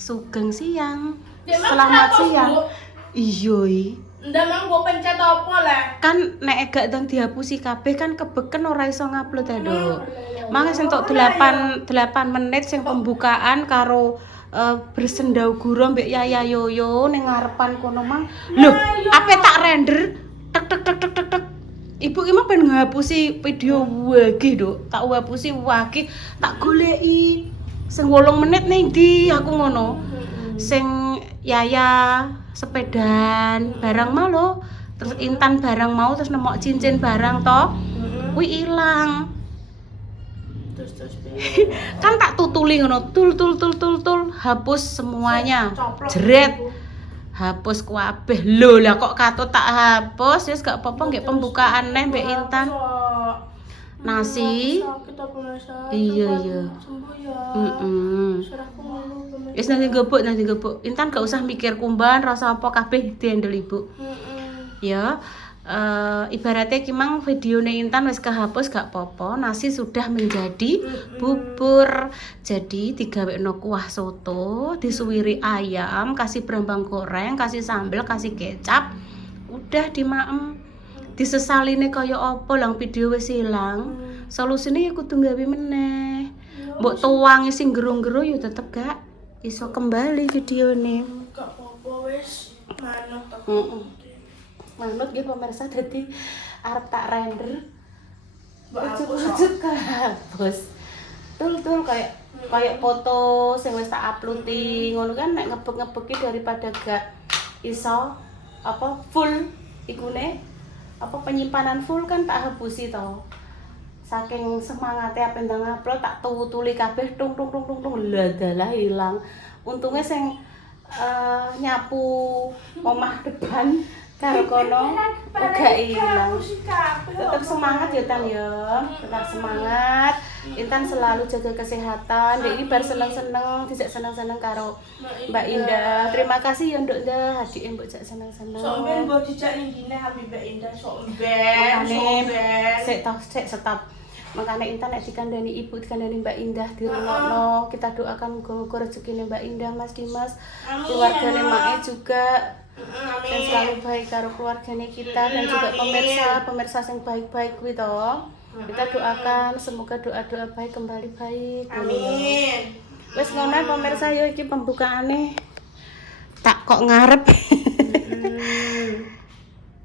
Sugeng siang. Selamat siang. Iya. Ndak mang gua pencet apa lah? Kan nek gak ndang dihapusi kabeh kan kebeken ora iso ngupload ya, Dok. Mangke entuk 8 menit sing pembukaan karo bersendau guru mbek Yaya Yoyo ning ngarepan kono mang. Lho, ape tak render tek tek tek tek tek tek. Ibu ki mah pengen ngapusi video wage, Dok. Tak hapusi wage, tak goleki. Sing 8 menit ning ndi aku ngono. Sing Yaya sepedaan barang mau lo, terus Intan barang mau, terus nemok cincin barang toh, kuwi ilang. Terus Kan tak tutuli ngono, tul hapus semuanya. Jeret. Hapus kabeh. Lho lah kok katut tak hapus, wis gak apa-apa nggih pembukaan neh Mbak Intan. Nasi. Iya. Sembuh ya. Serahku malu. Wis nanti gebuk. Intan gak usah mikir kumban rasa apa kabeh dihandle Ibu. Ya. Ibaratnya kimang videone Intan wis kehapus gak apa-apa, nasi sudah menjadi bubur. Jadi digawekno kuah soto, disuwiri ayam, kasih brambang goreng, kasih sambel, kasih kecap. Udah dimaem. Disesaline kaya apa lang video wis ilang. Solusine ya kudu gawe meneh. Mbok tuwangi sing gerung-gerung ya tetep gak iso kembali videone. Gak apa-apa wis manut to. Manut nggih pemirsa, dadi arep tak render. Hapus. Ujuk hapus. Tul kayak foto sing wis tak upload ngono kan nek ngebek-ngebeki daripada gak iso apa full ikune apa penyimpanan full kan tak hapusi to. Saking semangatnya apa ndang upload tak tuli kabeh tung dalah ilang. Untungnya sing nyapu omah depan karo kono uga ilang. Tetap semangat ya Tan ya. Tetap semangat. Intan selalu jaga kesehatan. Dek ini bar seneng-seneng, dijak seneng-seneng karo Mbak Indah. Terima kasih ya Nduk Ndah, adike mbok jak seneng-seneng. Sok ben mbok dijak ning gine Habib Mbak Indah sok ben. Sik stop. Makanya Intan nek dikandani ibu, dikandani Mbak Indah dirungokno, kita doakan muga-muga rezekine Mbak Indah, Mas Dimas, keluargane Mae juga dan selalu baik karo keluargane kita dan juga pemirsa yang baik-baik kuwi to. Kita doakan semoga doa-doa baik kembali baik. Amin. Wes ngono pemirsa yo iki pembukaane. Tak kok ngarep.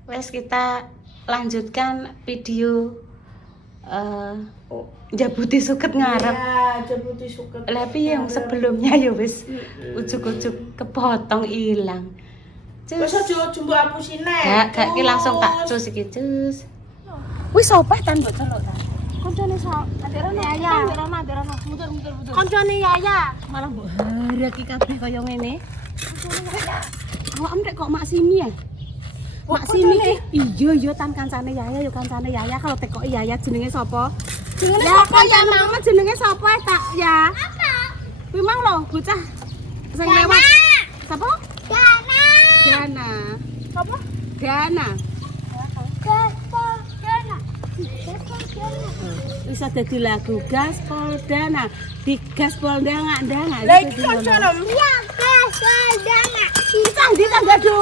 Wes kita lanjutkan video jabuti suket ngarep. Ya, jabuti suket. Lah piye yang sebelumnya ya wis ujug-ujug kepotong ilang. Wis aja jumbo hapusine. Gak ki langsung tak cus iki cus. Wis opah tan mbok celuk ta. Koncone sak aderono Yaya. Aderono muter. Koncone Yaya. Malah mbok haraki kabeh kaya ngene. Awakmu nek kok Maksimi ya? Maksimi ki iya tan kancane Yaya ya kancane Yaya kalau tekoki Yaya jenenge sapa? Jenenge sapa ya mama jenenge sapa tak ya? Apa? Kuwi mang lho bocah sing lewat. Sapa? Dana. Apa? Dana. Bisa dadi lagu Gaspol Dana. Di Gaspol Dana. Lah iki koncone. Ya, Gaspol Dana. Kita di Tanggadu.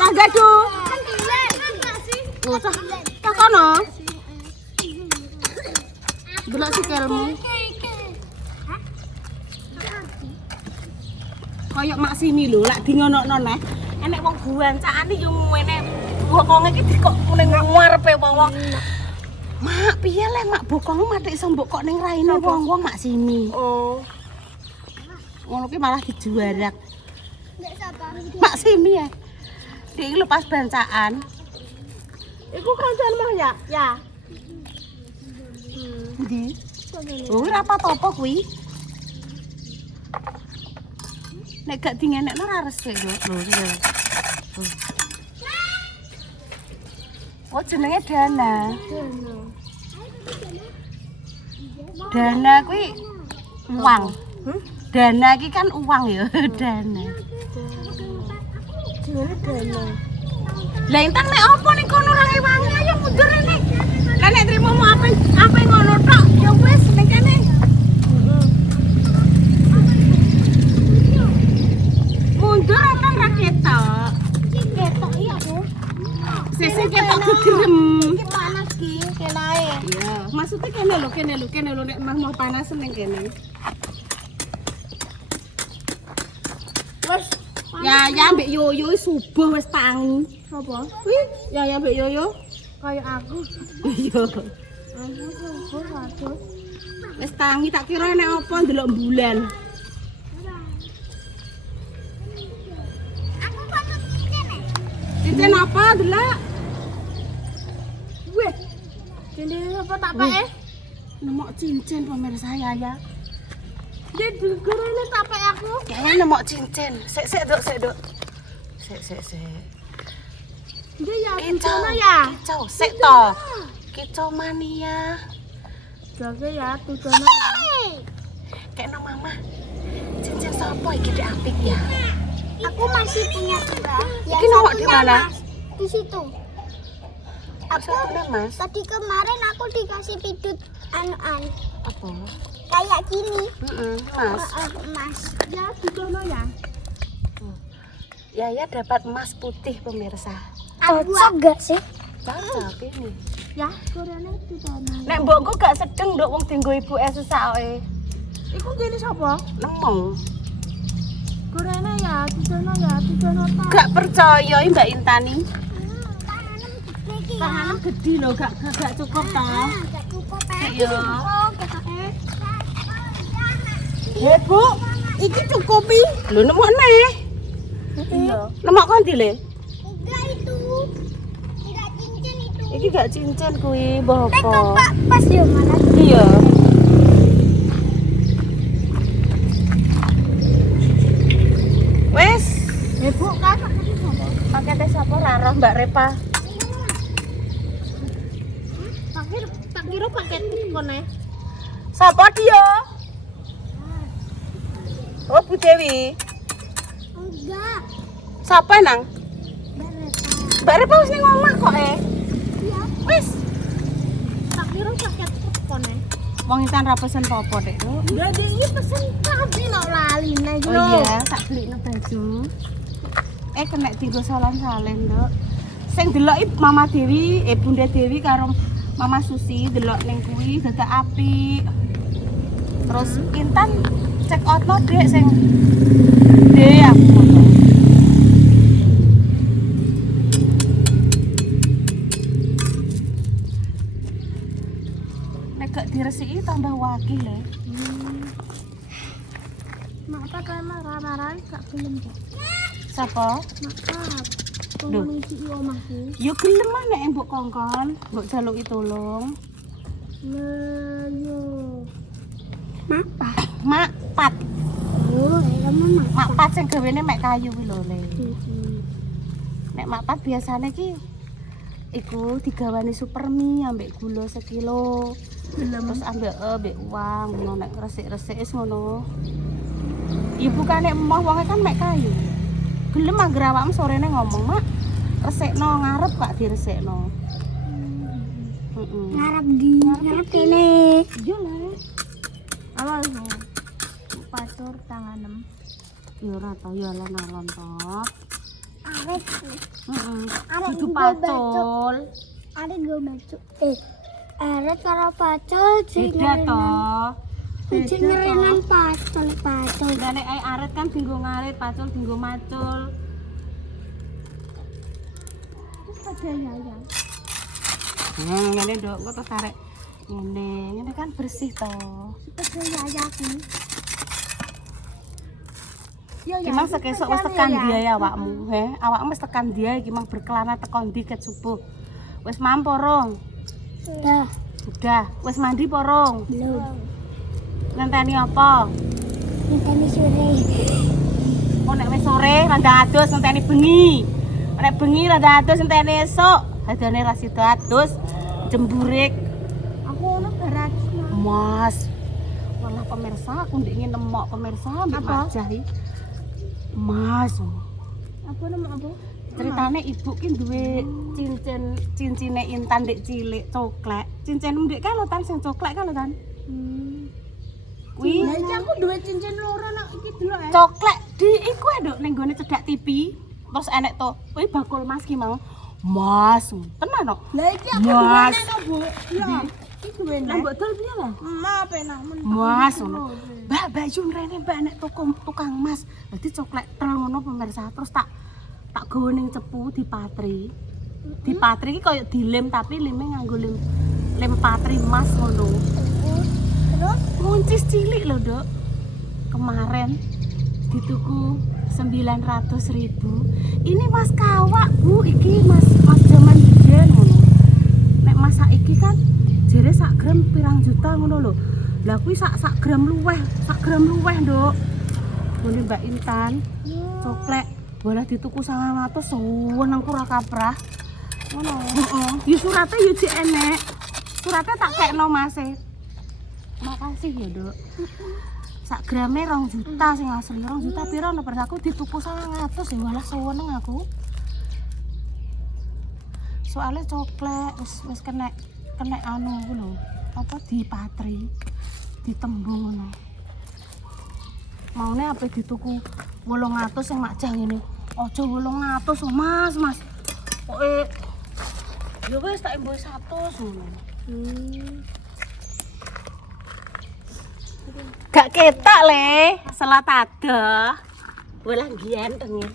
Tanggadu. Oh, tak kono. Delok sikilmu. Kayak Maksimi lho, lak di ngonokno neh. Enek wong guancakane yo ngene. Bokonge iki kok ning ngarepe wong-wong. Mak, piye le mak bokonge matik iso mbok kok ning raine wong-wong Maksimi. Oh. Ngono ki malah dijuarak. Nggak sabar. Maksimi ya. Dia lepas bancaan. Iku kancanmu ya? Ya. Ndi? Oh, ora apa-apa kuwi. Nek gak dingenekno ora resik lho. Oh, jenenge Dana. Dana kuwi uang. Dana iki kan uang ya, Dana. Jenenge Dana. Lah Intan nek opo ning kono ora ngewangi ayo mundur rene. Lah nek trimomu apa ngono tok ya wis ning kene. iki kene ae. Iya, maksudnya kene lho nek mau panas ning kene. Wes Ya ambek yoyo subuh wis tangi. sapa? Wih, ya ambek yoyo. Kayak aku. Iya. Aku subuh satu. Wis tangi tak kira nek apa ndelok bulan. Aku kono cincin. Cincin apa delok? Weh. Cincin apa tak pae? Nemok cincin pemirsa ya. Dia digorene tak pae aku. Ya nemok cincin. Sik Dok. Sik. Dia ya Kicau tujono ya. Kicau sik to. Kicau mania. Jage ya tujono ya. Kayak mama. Cincin sapa iki Dek apik ya? Aku masih punya dua. Yang Iki nomor di satunya mana? Mas, di situ. Aku Satunya Mas. tadi kemarin aku dikasih pidut anuan Apa? kayak gini. Mas. Mas. Ya tujono ya. Ya dapat emas putih pemirsa. Cocok gak sih? Cocok ini. Ya gorene tujono. Nek mbokku gak sedeng nduk wong dienggo ibuke sesake. Iku gini sapa? Nemong. Gorene ya tujono ta. Gak percaya Mbak Intani. Niki ya. Tanganmu gede lho, gak cukup ta. Gak cukup Iya. Bu, iki cukupi. Lho nemokne. Iya. Nemok kondi le. Enggak itu. Enggak cincin itu. Iki gak cincin kuwi, mbah Nek apa? Pak pas yo mana? Iya. Wes, Bu kan aku sapa? pakete sapa Rara Mbak Repa? Tak kira paket kone. Sapa dia? Oh, Bu Dewi. Enggak. Sapa nang? Berapa? Mbak Repa wis ning omah kok Iya. Wis. Tak kira paket kone. Wong Intan ra pesen apa-apa, Dek. Berarti ini pesen tapi no lali nih. Oh iya, tak beli baju. Kena tinggal salam-salim, Dok. Sing delok Mama Dewi, Bunda Dewi karo Mama Susi delok ning kuwi dadak apik. Terus Intan check out no Dek sing gede aku ngono. Nek gak diresiki tambah wakil le. Maka karena rara gak gelem kok. Sapa? Maka Duh. tolong isi omahku. Ya gelem ah nek mbok kongkon, mbok jaluki tolong. Yo. Mapa? Makpat. Oh, kamu mapa. Makpat sing gawene mek kayu kuwi lho, Le. Nek makpat biasane ki iku digawani supermi ambek gula sekilo. Terus ambek uang ngono nek resik-resik wis ngono. Ibu kan nek emoh wonge kan mek kayu. Gelem anggere awakmu sorene ngomong, Mak. Resikno ngarep gak diresikno. Ngarep di ngarep kene. Iya, Le. Awal patur tanganem. Ya ora tau ya alon-alon to. Arek. Arek Kudu nggo baju. pacul. Arek nggo baju. Arek karo pacul Beda to. Sing ngerenan pacul. Gane aret kan dinggo ngarit, pacul dinggo macul. Terus ada ya. Ngene Nduk, kok terus arek ngene kan bersih to. Ada yayaku. Ya Iki mang sekesuk wis tekan dia ya awakmu, he. Awakmu wis tekan dia iki mang berkelana teko ndi ket subuh. Wis mampu rong? Dah, Udah, wis mandi apa rong? belum. Ngenteni apa? Ngenteni sore. Oh nek wis sore randang adus ngenteni bengi. Nek bengi randang adus ngenteni esuk. Adane ra sida adus jemburik. Aku ono garas. Mas. Walah pemirsa aku ndek ingin nemok pemirsa mbek Apa? Majah iki. Mas. Apa nama apa? Ceritane ibu ki duwe cincine Intan ndek cilik coklat. Cincin ndek kan lho Tan sing coklat kan lho Tan. Kuwi Lah iki aku duwe cincin loro nek iki delok ya. coklat di iku nduk ning gone cedak TV. Terus enek to, kuwi bakul Mas ki mau. Mas, tenan kok. Lah iki aku Mas. gimana no, Bu? Ya. Iki gimana? Lah mbok dol piye lah? Maaf enak men. Mas ngono. Mbak Yun rene mbak nek tukang mas. Dadi coklek tel ngono pemirsa terus tak gawe ning cepu dipatri. Dipatri iki koyo dilem tapi lime nganggo lem patri mas ngono. Terus Kuncis cilik lho, Dok. Kemarin dituku 900.000. Ini mas kawak, Bu. Iki mas zaman biyen ngono. Nek mas saiki kan jere sak gram pirang juta ngono lho. Lah kuwi sak gram luweh, Nduk. Ngene Mbak Intan. Coklek boleh dituku 900 senengku ora kaprah. Ngono. Heeh. Ya surate ya jek enek. Surate tak kekno Mas e. Makasih ya, Dok. Sak grame 2 juta sing asli. 2 juta piro nek aku dituku 900 ya walah seneng aku. Soalnya coklek wis kena anu lho. Apa dipatri, ditembung ngono. Maune ape dituku 800 sing makjah ngene. Aja 800 oh, Mas. Pokoke ya wis tak embo 100 ngono. Gak ketak le, selat ada. Walah ganteng ya.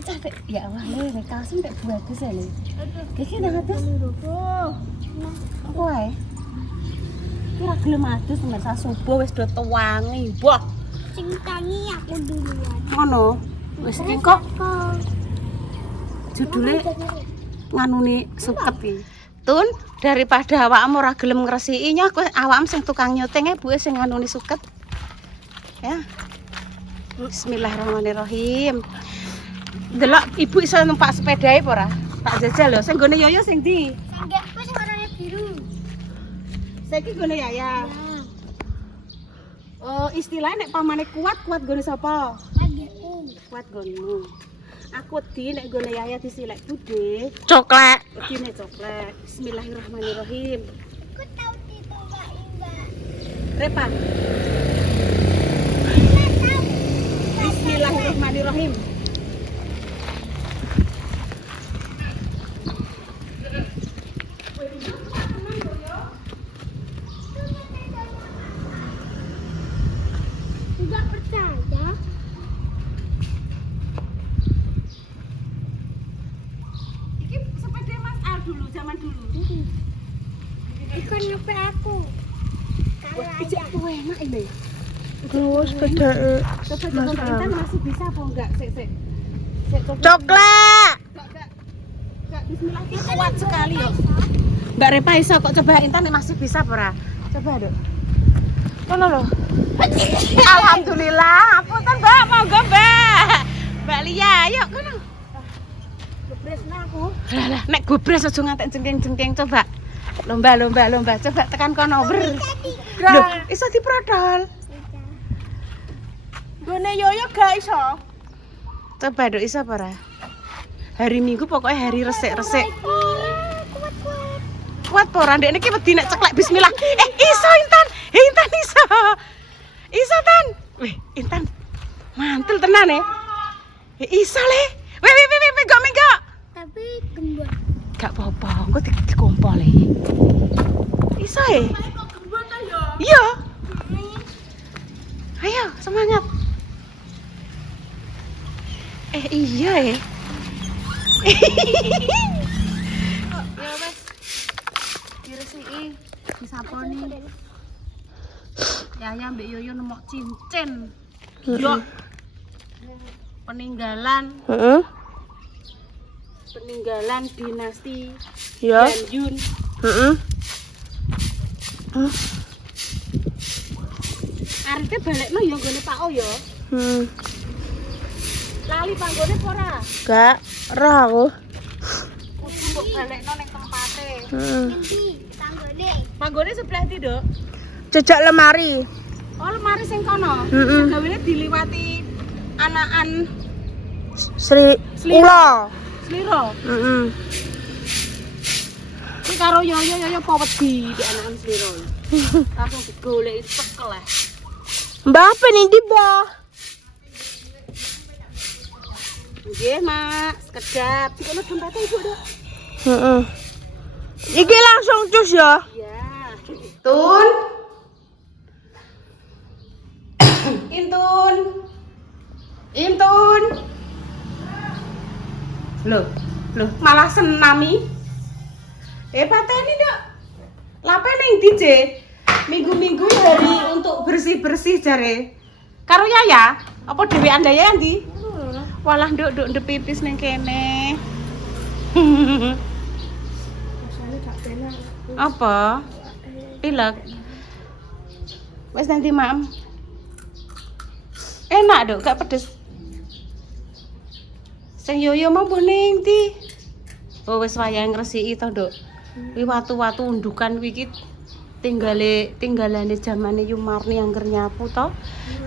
Iki ya Allah le, kaosnya mbek bagus ya le. Iki nang atas. Apa wae? Kira gelem adus pemirsa subuh wis do tuwangi. Wah, sing tangi aku duluan. ngono. Wis iki kok judule nganuni suket iki. Tun, daripada awakmu ora gelem ngresiki nyok awakmu sing tukang nyuting Bu sing nganuni suket. Ya. Bismillahirrahmanirrahim. Delok ibu iso numpak sepedae apa ora? Tak jajal lho, sing gone Yoyo sing ndi? Enggak, wis warnanya biru. Saiki gone Yaya. Oh, istilahnya nek pamane kuat gone sapa? Adikku. Kuat gonmu. Aku di nek gone Yaya disilek bude. Coklek. Dine coklek. Bismillahirrahmanirrahim. Aku tahu ditobain, Mbak. Repa. Mbak tahu. Bismillahirrahmanirrahim. Enggak percaya. Iki sepeda Mas Al dulu, zaman dulu. Ikon ngepe aku. Kalau Wah, aja. itu enak ini. Terus sepeda Coba Intan masih bisa apa enggak? Sik. Coba. Coklek. Enggak, bismillah ini kuat sekali yo. Mbak Repa iso kok coba Intan masih bisa apa ora? Coba, Dok. Kono lho. Alhamdulillah, apunten Mbak, monggo Mbak. Mbak Lia, ayo kono. Gebresna aku. Lah, nek gobres aja ngantek jengking-jengking coba. Lomba. Coba tekan kono. Lho, iso diprodol. Gone Yoyo gak iso. Coba Dok, iso apa ora? Hari Minggu pokoknya hari resik-resik. Kuat po ora ndekne iki wedi nek ceklek bismillah. Iso Intan. Intan iso. Iso Tan. Wih, Intan. Mantul tenan iso le. Wih, menggo. Tapi gembok. Gak apa-apa, engko dikompol le. Iso Iya. Ayo, semangat. Iya Ya wes. Diresiki, disaponi. Yaya mbek Yoyo nemok cincin. Yo. Peninggalan dinasti Ya. Yun. Arite balekno ya nggone Pak O ya. Lali panggone apa ora? Gak roh aku. Kudu mbok balekno ning tempate. Nanti tanggone. Panggone sebelah ndi, Dok? Jejak lemari. Oh, lemari sing kono. Heeh. Gawene diliwati anakan Sri Sliro. Ulo. Sliro. Iki karo Yoyo apa wedi di anakan Sliro. Langsung digoleki cekel lah. Mbak apa nih di bawah? Nggih, Mak. Sekedap. Dikono dompete Ibu, Dok. Heeh. Iki langsung cus ya. Ya. Tun. Intun. Intun. Loh, malah senami. Pateni ndak. Lape ning ndi, Ce? Minggu-minggu hari untuk bersih-bersih jare. Karo Yaya, apa dhewean Yaya ndi? Walah nduk pipis ning kene. Apa? Pilek. Wes nanti mam. Enak dok, gak pedes. Sing yoyo mau ning ndi? Oh wis wayahe ngresiki to, Nduk. Kuwi watu-watu undukan iki tinggalane zamane Yumarni angger nyapu to.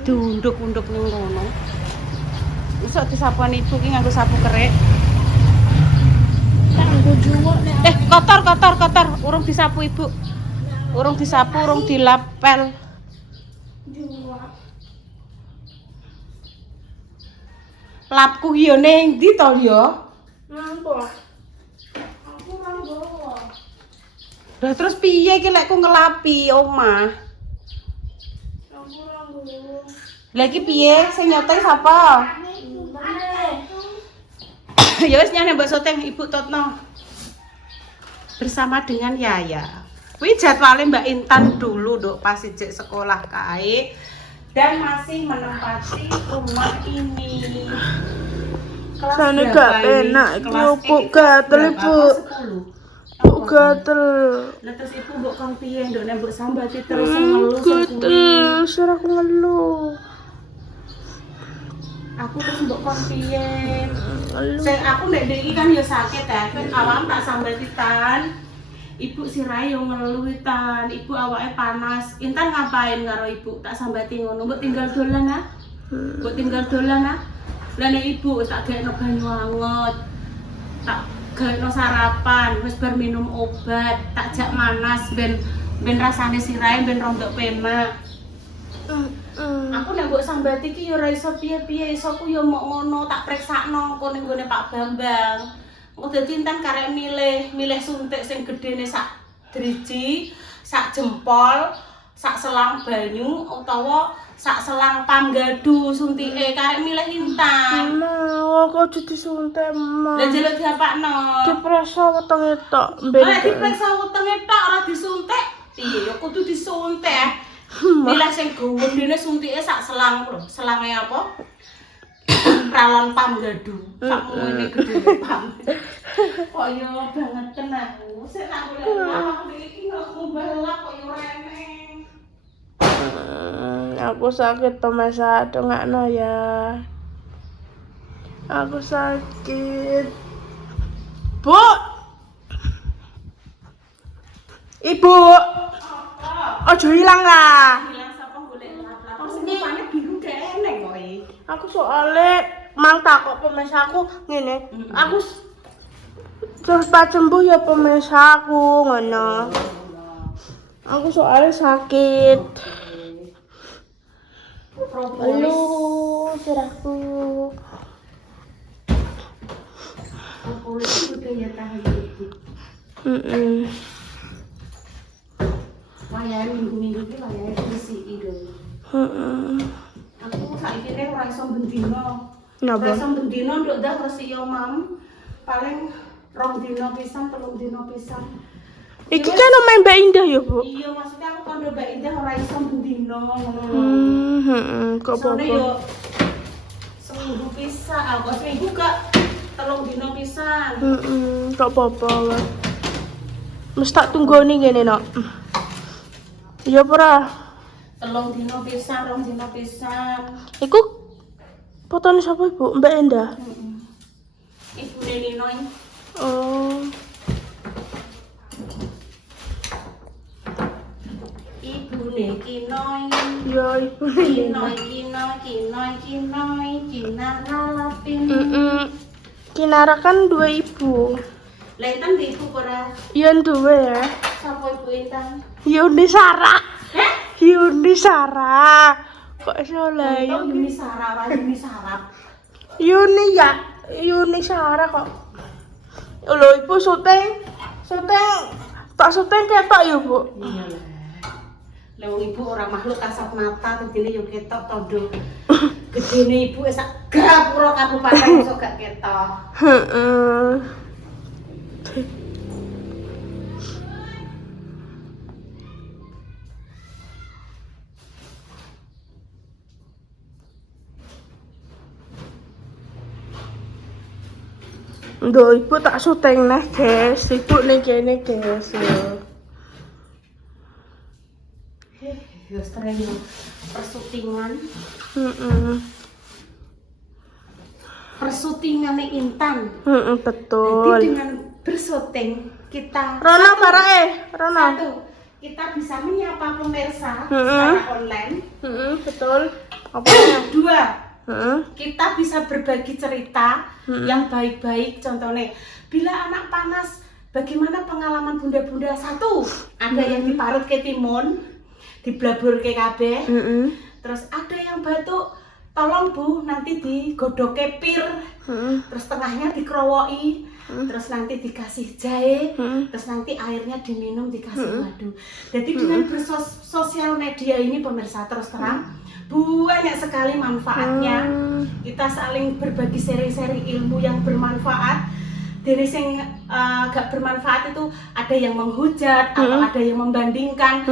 Diunduk-unduk ning kono. Iso disapuan ibu ki nganggo sapu kerek. Kotor. Urung disapu ibu. Urung disapu, urung dilapel. Lapku yo ning ndi to yo? Napa? Aku ora nggawa. Lah terus piye iki lek ku ngelapi omah? Aku ora nggawa. Lah iki piye sing nyote sapa? Ya wis nyane mbok soteng Ibu Totno. Bersama dengan Yaya. Kuwi jadwale Mbak Intan dulu, Nduk, pas ijek sekolah kae dan masih menempati rumah ini. Sana gak enak, iki opo gatel, Ibu. Kok gatel? Lah terus Ibu mbok kang piye, Nduk, nek mbok sambati terus ngeluh Gatel, suara aku ngeluh. Aku terus mbok kon piye? Ngeluh. Sing aku nek iki kan ya sakit ya, kan awam tak sambati Tan. Ibu sirahe yo ngeluh Tan, ibu awake panas. Intan ngapain karo ibu? Tak sambati ngono, mbok tinggal dolan ah. Mbok tinggal dolan ah. Lah nek ibu wis tak gaekno banyu anget. Tak gaekno sarapan, wis bar minum obat, tak jak manas ben rasane sirahe ben rondok penak. Aku nek mbok sambati iki ya ora iso piye-piye, iso ku ya mok ngono, tak priksakno kok ning gone Pak Bambang. Kok dadi Intan karek milih suntik sing gedene sak driji, sak jempol, sak selang banyu utawa sak selang panggadu suntike karek milih Intan. Mau kok disuntik, Ma. Lah jeluk diapakno? Dipresa wetenge tok, Lah diperiksa wetenge tok ora disuntik. Piye ya kudu disuntik. Milih sing gedene suntike sak selang lho. Selange apa? Pralon panggadu. Sak ngene gedene pam. Kok yo banget tenan. Sik tak golek awak iki kok ngubah kok yo remeh. Aku sakit pemasa dongakno ya. Aku sakit. Bu. Ibu. Ojo hilang lah. Bilang sapa golek lap-lap. Sing rupane biru gak eneng kok iki. Aku soalnya mang takok pemesaku ngene. Aku terus pas sembuh ya pemesaku ngono. Aku soalnya sakit. Halo, sirahku. Propolis udah ya tahu iki. Wayahe minggu-minggu iki wayahe bersih iki. Aku saiki nek ora iso bendino. Napa? Ora iso bendino nduk dah resik yo Mam. Paling 2 dino pisan, 3 dino pisan. Iki kan main Mbak Indah ya, Bu? Iya, maksudnya aku kandha Mbak Indah ora iso bendino ngono lho. Kok Soalnya apa-apa? yo seminggu pisan, aku seminggu gak 3 dino pisan. Kok apa-apa. Mesti tak tunggoni ngene, Nok. Ya ora. 3 dino pisan, 2 dino pisan. Iku fotone sapa, Ibu? Mbak Indah. Ibune Nino iki. Oh. Ibune Kinoy. Ya, Ibu. Kinoy, Kinara lapin. Kinara kan dua ibu. Lah Intan di ibu ora. Iya duwe ya. Sapa ibu Intan? Yuni Sarah. Heh? Yuni Sarah. Kok iso lah Untung Yuni Sarah, ora Yuni Sarap. Yuni ya. Yuni Sarah kok. Lho, Ibu syuting. Tak syuting ketok ya, Bu. Iya lah. Lah wong ibu ora makhluk kasat mata gedene yo ketok tondo. Gedene ibu sak gapura kabupaten iso gak ketok. Heeh. Duh, Ibu tak syuting nih, guys. Ibu ning kene, guys. Yo sering persutingan. Persutingan Intan. Betul. Jadi dengan bersyuting kita Rono barake, Rono. satu, kita bisa menyapa pemirsa secara online. Betul. Apanya? Dua, kita bisa berbagi cerita yang baik-baik. Contohnya, bila anak panas, bagaimana pengalaman bunda-bunda? Satu, ada yang diparut ke timun, diblabur ke kabeh. Terus ada yang batuk, tolong Bu, nanti digodok ke pir. Terus tengahnya dikerowoki. Terus nanti dikasih jahe, terus nanti airnya diminum dikasih madu. Jadi dengan bersosial media ini pemirsa terus terang banyak sekali manfaatnya. Kita saling berbagi sharing-sharing ilmu yang bermanfaat. Dari yang gak bermanfaat itu ada yang menghujat atau ada yang membandingkan.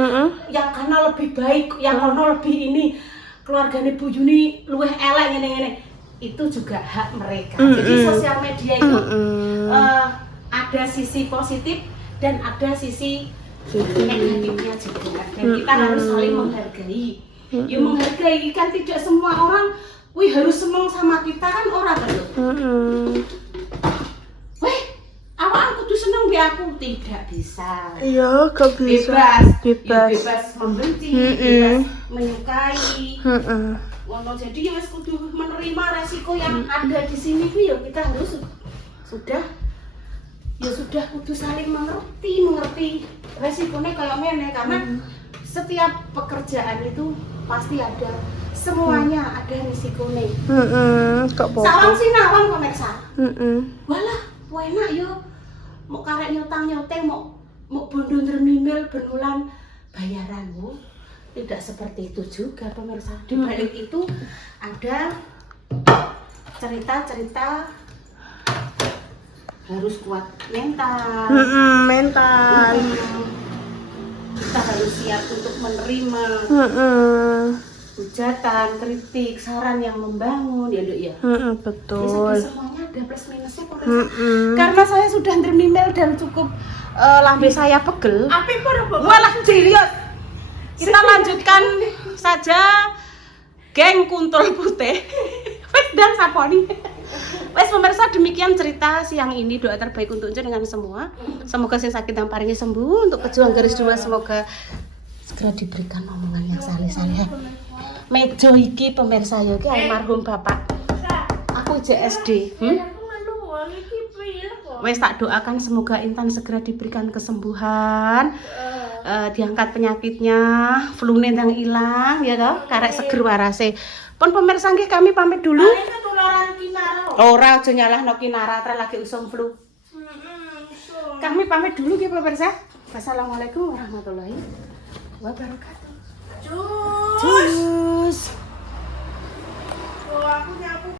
Yang kana lebih baik, yang kono lebih ini. Keluarganya Bu Yuni luwih elek ngene-ngene. Itu juga hak mereka. Jadi sosial media itu ada sisi positif dan ada sisi negatifnya juga. Dan kita harus saling menghargai. Ya menghargai kan tidak semua orang, wih harus senang sama kita kan orang kan. Wih, awakan kudu seneng bi aku tidak bisa. Iya, gak bisa. Ya, bebas membenci, bebas menyukai. Ngono jadi ya wis kudu menerima resiko yang ada di sini ku ya kita harus sudah kudu saling mengerti resikonya kayak ngene karena setiap pekerjaan itu pasti ada semuanya ada risikonya. Kok bobo. Sawang sinawang pemirsa. Walah, enak yo. Mau karek nyotang-nyoteng mau bondo ndremimil benulan bayaranmu. Tidak seperti itu juga pemirsa. Di balik itu ada cerita-cerita harus kuat mental. Mental. Kita harus siap untuk menerima hujatan, kritik, saran yang membangun ya Dok ya. Betul. Jadi semuanya ada plus minusnya pemirsa. Karena saya sudah ndremimil dan cukup lambe saya pegel. Apik ora, Bu? Walah jeriot. Kita lanjutkan saja geng kuntul putih. Wes dan saponi. Wes pemirsa demikian cerita siang ini, doa terbaik untuk jenengan semua. Semoga sing sakit yang paringi sembuh, untuk pejuang garis 2 semoga segera diberikan omongan yang saleh-saleh. Mejo iki pemirsa yo ki almarhum bapak. Aku JSD. Wes tak doakan semoga Intan segera diberikan kesembuhan. Diangkat penyakitnya, flu-ne yang hilang ya toh, karek seger warase. Pun pemirsa nggih kami pamit dulu. Ketularan kinara. Ora aja nyalahno kinara tra lagi usum flu. Kami pamit dulu nggih pemirsa. Wassalamualaikum warahmatullahi wabarakatuh. Cus. Cus. Oh, aku nyapu.